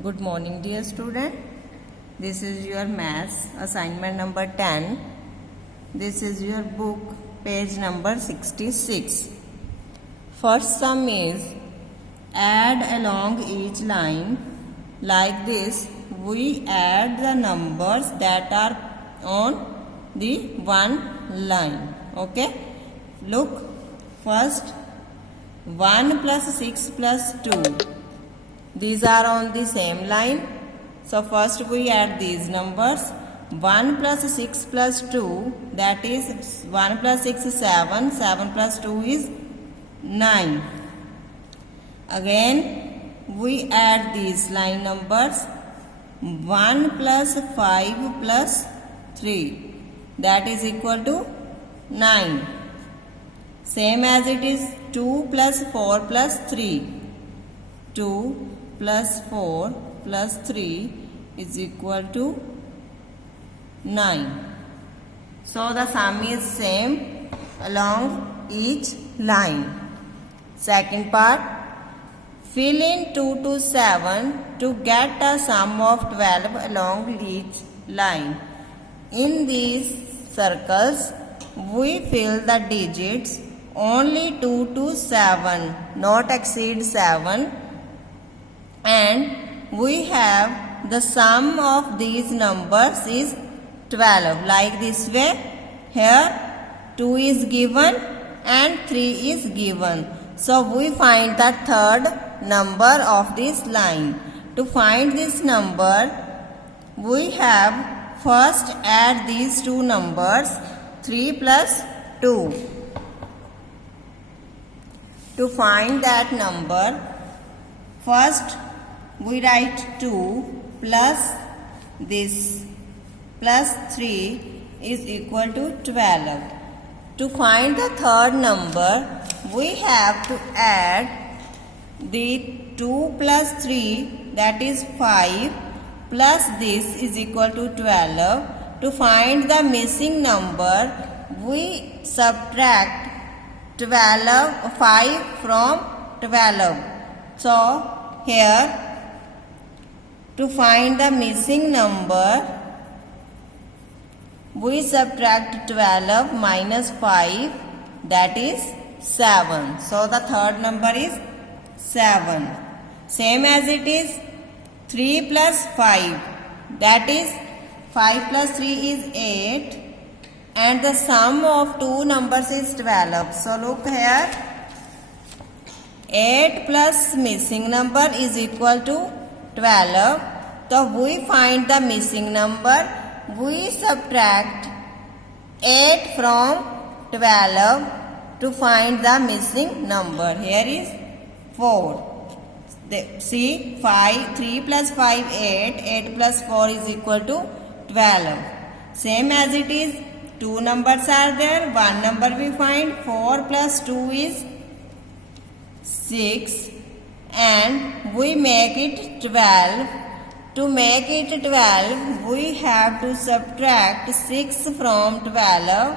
Good morning, dear student. This is your maths assignment number 10. This is your book, page number 66. First sum is add along each line. Like this, we add the numbers that are on the one line. Okay? Look, first 1 plus 6 plus 2. These are on the same line. So first we add these numbers. 1 plus 6 plus 2, that is 1 plus 6 is 7, 7 plus 2 is 9. Again we add these line numbers. 1 plus 5 plus 3, that is equal to 9. Same as it is 2 plus 4 plus 3. 2 plus 4 plus 3 is equal to 9. So the sum is same along each line. Second part, fill in 2 to 7 to get a sum of 12 along each line. In these circles, we fill the digits only 2 to 7, not exceed 7, and we have the sum of these numbers is 12. Like this way, here 2 is given and 3 is given. So we find the third number of this line. To find this number, we have first add these two numbers, 3 plus 2. To find that number, first we write 2 plus this plus 3 is equal to 12. To find the third number, we have to add the 2 plus 3, that is 5, plus this is equal to 12. To find the missing number, we subtract 5 from 12. So here, to find the missing number, we subtract 12 minus 5, that is 7. So the third number is 7. Same as it is 3 plus 5, that is 5 plus 3 is 8, and the sum of two numbers is 12. So look here, 8 plus missing number is equal to 12. So we find the missing number, we subtract 8 from 12 to find the missing number. Here is 4. See, 3 plus 5, 8. 8 plus 4 is equal to 12. Same as it is, two numbers are there. One number we find. 4 plus 2 is 6. And we make it 12. To make it 12, we have to subtract 6 from 12.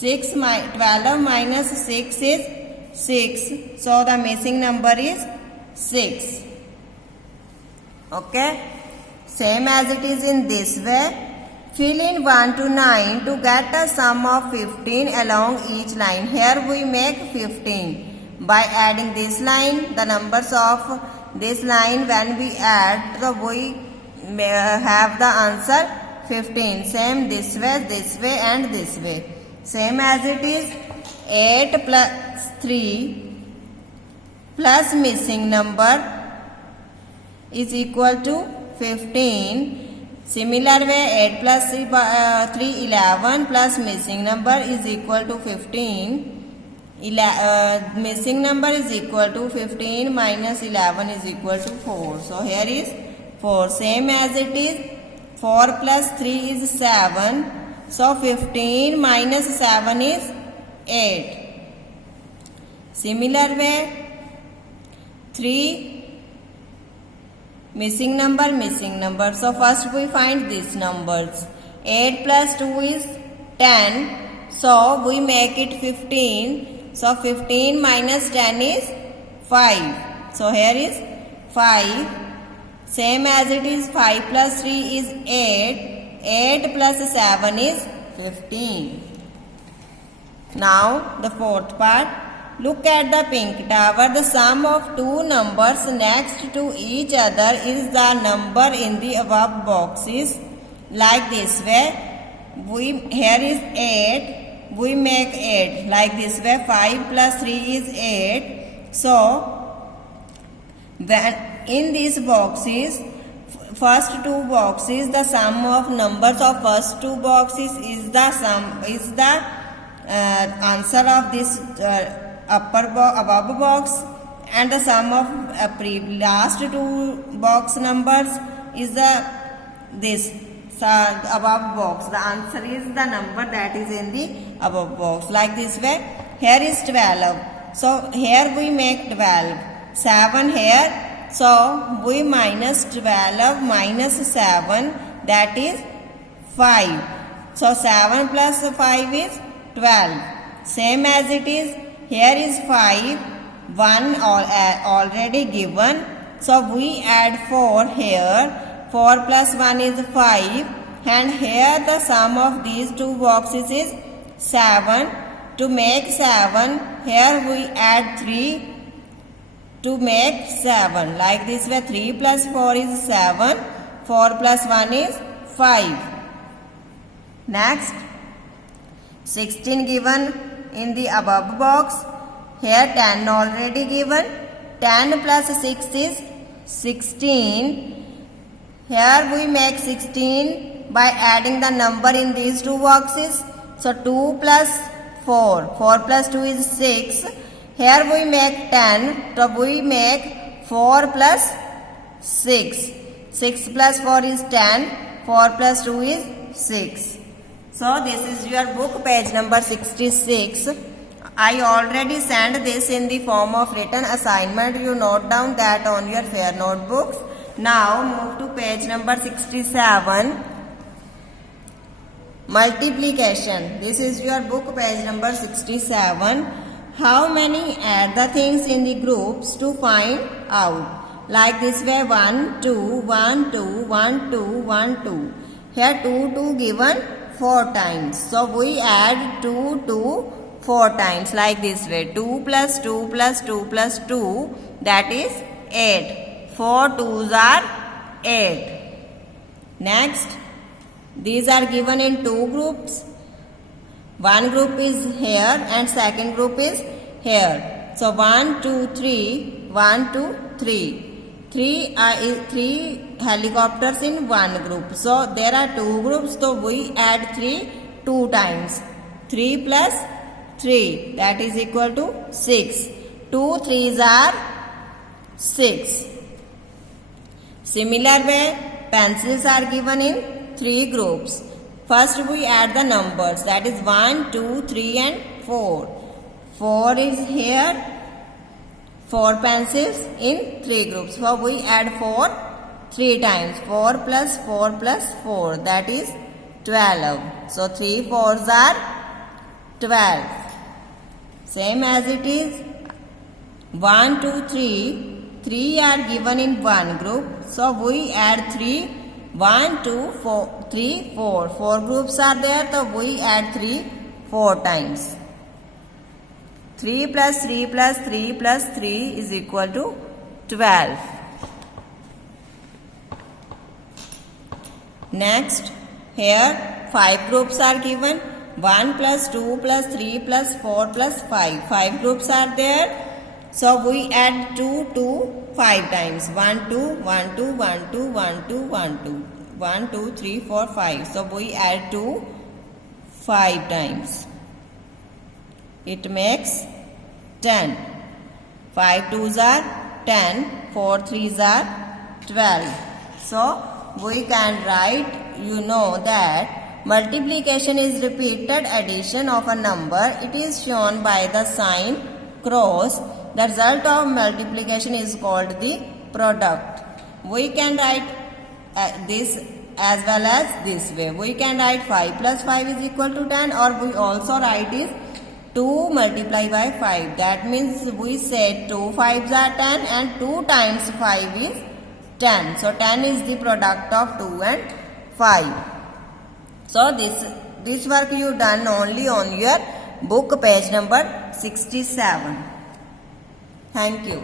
12 minus 6 is 6. So the missing number is 6. Okay. Same as it is in this way. Fill in 1 to 9 to get a sum of 15 along each line. Here we make 15. By adding this line, the numbers of this line when we add, so we have the answer 15. Same this way and this way. Same as it is 8 plus 3 plus missing number is equal to 15. Similar way, 8 plus 3 11 plus missing number is equal to 15. Missing number is equal to 15 minus 11 is equal to 4. So here is 4. Same as it is, 4 plus 3 is 7. So 15 minus 7 is 8. Similar way, 3 missing number. So first we find these numbers. 8 plus 2 is 10. So we make it 15. So 15 minus 10 is 5. So here is 5. Same as it is 5 plus 3 is 8. 8 plus 7 is 15. Now the fourth part. Look at the pink tower. The sum of two numbers next to each other is the number in the above boxes. Like this way. Here is 8. We make 8. Like this way. 5 plus 3 is 8. So when in these boxes, first two boxes, the sum of numbers of first two boxes is the answer of this above box, and the sum of last two box numbers is this above box. The answer is the number that is in the above box. Like this way. Here is 12. So here we make 12. 7 here. So we minus 12 minus 7, that is 5. So 7 plus 5 is 12. Same as it is. Here is 5, 1 already given. So we add 4 here. 4 plus 1 is 5. And here the sum of these two boxes is 7. To make 7, here we add 3 to make 7. Like this way, 3 plus 4 is 7. 4 plus 1 is 5. Next, 16 given in the above box. Here 10 already given. 10 plus 6 is 16. Here we make 16 by adding the number in these two boxes. So 2 plus 4. 4 plus 2 is 6. Here we make 10. So we make 4 plus 6. 6 plus 4 is 10. 4 plus 2 is 6. So this is your book, page number 66. I already sent this in the form of written assignment. You note down that on your fair notebooks. Now move to page number 67. Multiplication. This is your book, page number 67. How many add the things in the groups to find out? Like this way, 1, 2, 1, 2, 1, 2, 1, 2. Here 2 given 4 times. So we add 2 4 times, like this way. 2 plus 2 plus 2 plus 2, that is 8. 4 2s are 8. Next, these are given in two groups. One group is here and second group is here. So 1, 2, 3, 1, 2, 3. 3 helicopters in one group. So there are two groups. So we add 3 2 times. 3 plus 3, that is equal to 6. 2 3s are 6. Similar way, pencils are given in 3 groups. First we add the numbers, that is 1, 2, 3 and 4. 4 is here. 4 pencils in 3 groups. So we add 4 3 times. 4 plus 4 plus 4, that is 12. So 3 4s are 12. Same as it is. 1, 2, 3. 3 are given in one group. So we add 3. 1, 2, 4, 3, 4. 4 groups are there. So we add 3 4 times. 3 plus 3 plus 3 plus 3 is equal to 12. Next, here 5 groups are given. 1 plus 2 plus 3 plus 4 plus 5. 5 groups are there. So we add 2 5 times. 1 2 1 2 1 2 1 2 1 2 1 2 3 4 5. So we add 2 5 times. It makes 10. 5 2s are 10. 4 3s are 12. So we can write, you know that multiplication is repeated addition of a number. It is shown by the sign cross. The result of multiplication is called the product. We can write this as well as this way. We can write 5 plus 5 is equal to 10, or we also write is 2 multiplied by 5. That means we said 2 5s are 10 and 2 times 5 is 10. So 10 is the product of 2 and 5. So this work you done only on your book page number 67. Thank you.